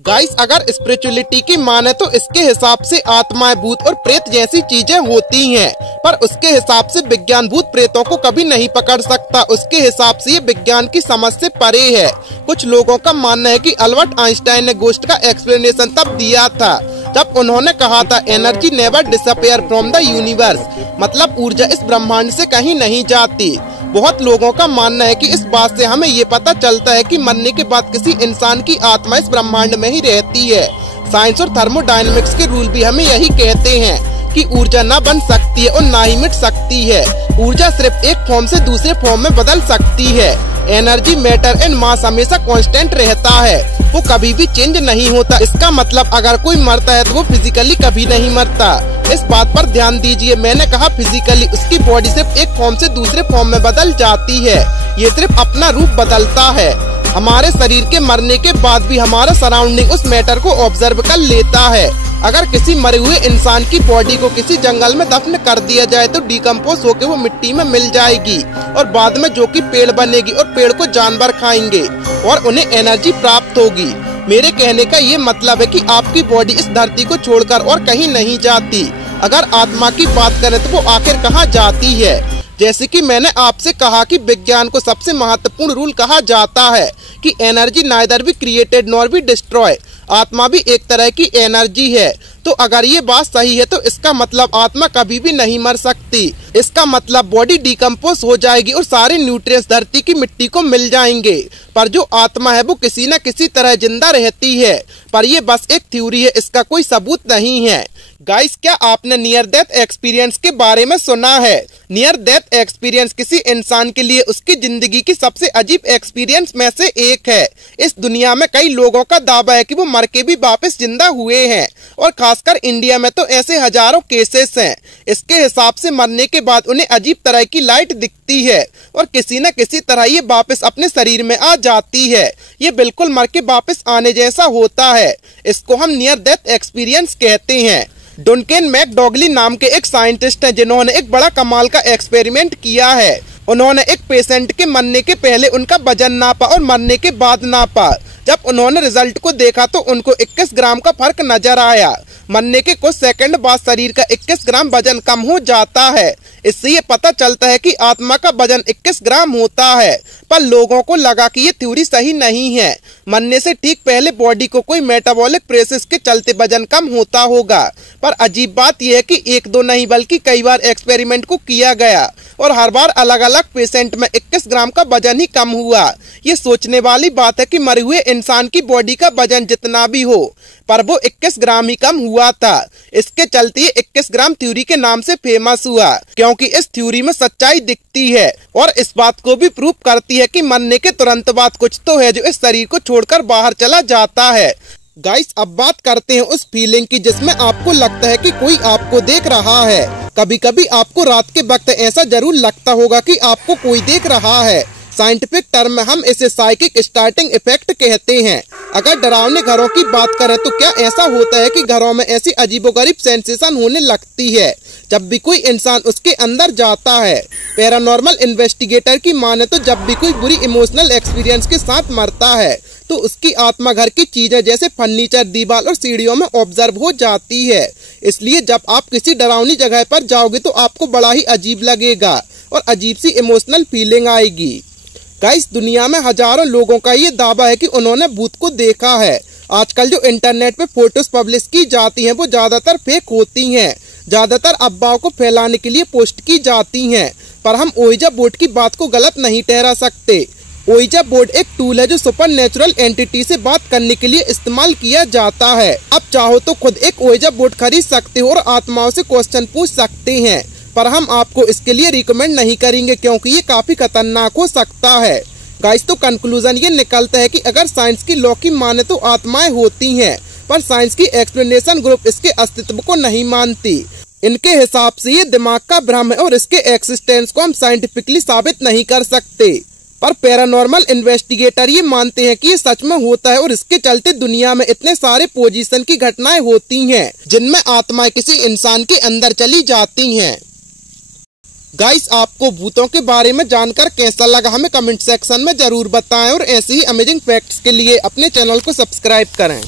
Guys, अगर spirituality की माने तो इसके हिसाब से आत्माएं, भूत और प्रेत जैसी चीजें होती हैं, पर उसके हिसाब से विज्ञान भूत प्रेतों को कभी नहीं पकड़ सकता। उसके हिसाब से ये विज्ञान की समझ से परे है। कुछ लोगों का मानना है कि अल्बर्ट आइंस्टाइन ने गोस्ट का एक्सप्लेनेशन तब दिया था जब उन्होंने कहा था energy never disappear from the universe, मतलब ऊर्जा इस ब्रह्मांड से कहीं नहीं जाती। बहुत लोगों का मानना है कि इस बात से हमें ये पता चलता है कि मरने के बाद किसी इंसान की आत्मा इस ब्रह्मांड में ही रहती है। साइंस और थर्मोडायनेमिक्स के रूल भी हमें यही कहते हैं कि ऊर्जा न बन सकती है और न ही मिट सकती है। ऊर्जा सिर्फ एक फॉर्म से दूसरे फॉर्म में बदल सकती है। एनर्जी, मैटर एंड मास हमेशा कांस्टेंट रहता है, वो कभी भी चेंज नहीं होता। इसका मतलब अगर कोई मरता है तो वो फिजिकली कभी नहीं मरता। इस बात पर ध्यान दीजिए, मैंने कहा फिजिकली उसकी बॉडी सिर्फ एक फॉर्म से दूसरे फॉर्म में बदल जाती है। ये सिर्फ अपना रूप बदलता है। हमारे शरीर के मरने के बाद भी हमारा सराउंडिंग उस मैटर को ऑब्जर्व कर लेता है। अगर किसी मरे हुए इंसान की बॉडी को किसी जंगल में दफन कर दिया जाए तो डिकम्पोज होकर वो मिट्टी में मिल जाएगी और बाद में जो कि पेड़ बनेगी और पेड़ को जानवर खाएंगे और उन्हें एनर्जी प्राप्त होगी। मेरे कहने का ये मतलब है कि आपकी बॉडी इस धरती को छोड़कर और कहीं नहीं जाती। अगर आत्मा की बात करें तो वो आखिर कहाँ जाती है? जैसे कि मैंने आपसे कहा कि विज्ञान को सबसे महत्वपूर्ण रूल कहा जाता है कि energy neither be created nor be destroy. आत्मा भी एक तरह की एनर्जी है। तो अगर ये बात सही है तो इसका मतलब आत्मा कभी भी नहीं मर सकती। इसका मतलब बॉडी डिकम्पोज हो जाएगी और सारे न्यूट्रिएंट्स धरती की मिट्टी को मिल जाएंगे, पर जो आत्मा है वो किसी न किसी तरह जिंदा रहती है। पर ये बस एक थ्योरी है, इसका कोई सबूत नहीं है। गाइस, क्या आपने नियर डेथ एक्सपीरियंस के बारे में सुना है? नियर डेथ एक्सपीरियंस किसी इंसान के लिए उसकी जिंदगी की सबसे अजीब एक्सपीरियंस में से एक है। इस दुनिया में कई लोगों का दावा है कि वो मर के भी वापस जिंदा हुए हैं और खासकर इंडिया में तो ऐसे हजारों केसेस हैं। इसके हिसाब से मरने के बाद उन्हें अजीब तरह की लाइट दिखती है और किसी न किसी तरह ये वापस अपने शरीर में आ जाती है। ये बिल्कुल मर के वापस आने जैसा होता है। इसको हम नियर डेथ एक्सपीरियंस कहते हैं। डनकेन मैकडॉगली नाम के एक साइंटिस्ट हैं जिन्होंने एक बड़ा कमाल का एक्सपेरिमेंट किया है। उन्होंने एक पेशेंट के मरने के पहले उनका वजन नापा और मरने के बाद नापा। जब उन्होंने रिजल्ट को देखा तो उनको 21 ग्राम का फर्क नजर आया। मरने के कुछ सेकंड बाद शरीर का 21 ग्राम वजन कम हो जाता है। इससे ये पता चलता है कि आत्मा का वजन 21 ग्राम होता है। पर लोगों को लगा कि ये थ्योरी सही नहीं है। मरने से ठीक पहले बॉडी को कोई मेटाबॉलिक प्रोसेस के चलते वजन कम होता होगा। पर अजीब बात यह है कि एक दो नहीं बल्कि कई बार एक्सपेरिमेंट को किया गया और हर बार अलग अलग पेशेंट में 21 ग्राम का वजन ही कम हुआ। ये सोचने वाली बात है कि मरे हुए इंसान की बॉडी का वजन जितना भी हो पर वो 21 ग्राम ही कम हुआ था। इसके चलते 21 ग्राम थ्योरी के नाम से फेमस हुआ, क्योंकि इस थ्योरी में सच्चाई दिखती है और इस बात को भी प्रूव करती है कि मरने के तुरंत बाद कुछ तो है जो इस शरीर को छोड़कर बाहर चला जाता है। गाइस, अब बात करते हैं उस फीलिंग की जिसमें आपको लगता है कि कोई आपको देख रहा है। कभी कभी आपको रात के वक्त ऐसा जरूर लगता होगा कि आपको कोई देख रहा है। साइंटिफिक टर्म में हम इसे साइकिक स्टार्टिंग इफेक्ट कहते हैं। अगर डरावने घरों की बात करें तो क्या ऐसा होता है कि घरों में ऐसी अजीबोगरीब सेंसेशन होने लगती है जब भी कोई इंसान उसके अंदर जाता है। पैरानॉर्मल इन्वेस्टिगेटर की माने तो जब भी कोई बुरी इमोशनल एक्सपीरियंस के साथ मरता है तो उसकी आत्मा घर की चीजें जैसे फर्नीचर, दीवार और सीढ़ियों में ऑब्जर्व हो जाती है। इसलिए जब आप किसी डरावनी जगह पर जाओगे तो आपको बड़ा ही अजीब लगेगा और अजीब सी इमोशनल फीलिंग आएगी। गाइस, दुनिया में हजारों लोगों का ये दावा है कि उन्होंने भूत को देखा है। आजकल जो इंटरनेट पे फोटोज पब्लिश की जाती हैं वो ज्यादातर फेक होती हैं, ज्यादातर अफवाहों को फैलाने के लिए पोस्ट की जाती हैं। पर हम ओइजा बोर्ड की बात को गलत नहीं ठहरा सकते। ओइजा बोर्ड एक टूल है जो सुपर नेचुरल एंटिटी से बात करने के लिए इस्तेमाल किया जाता है। अब चाहो तो खुद एक ओइजा बोर्ड खरीद सकते हो और आत्माओं से क्वेश्चन पूछ सकते हैं, पर हम आपको इसके लिए रिकमेंड नहीं करेंगे क्योंकि ये काफी खतरनाक हो सकता है। गाइस, तो कंक्लूजन ये निकलता है कि अगर साइंस की लॉ की माने तो आत्माएं होती हैं, पर साइंस की एक्सप्लेनेशन ग्रुप इसके अस्तित्व को नहीं मानती। इनके हिसाब से ये दिमाग का भ्रम है और इसके एक्सिस्टेंस को हम साइंटिफिकली साबित नहीं कर सकते। पर पैरानॉर्मल इन्वेस्टिगेटर ये मानते हैं कि ये सच में होता है और इसके चलते दुनिया में इतने सारे पोजीशन की घटनाएं होती हैं जिनमें आत्माएं किसी इंसान के अंदर चली जाती हैं। गाइस, आपको भूतों के बारे में जानकर कैसा लगा हमें कमेंट सेक्शन में जरूर बताएं और ऐसे ही अमेजिंग फैक्ट्स के लिए अपने चैनल को सब्सक्राइब करें।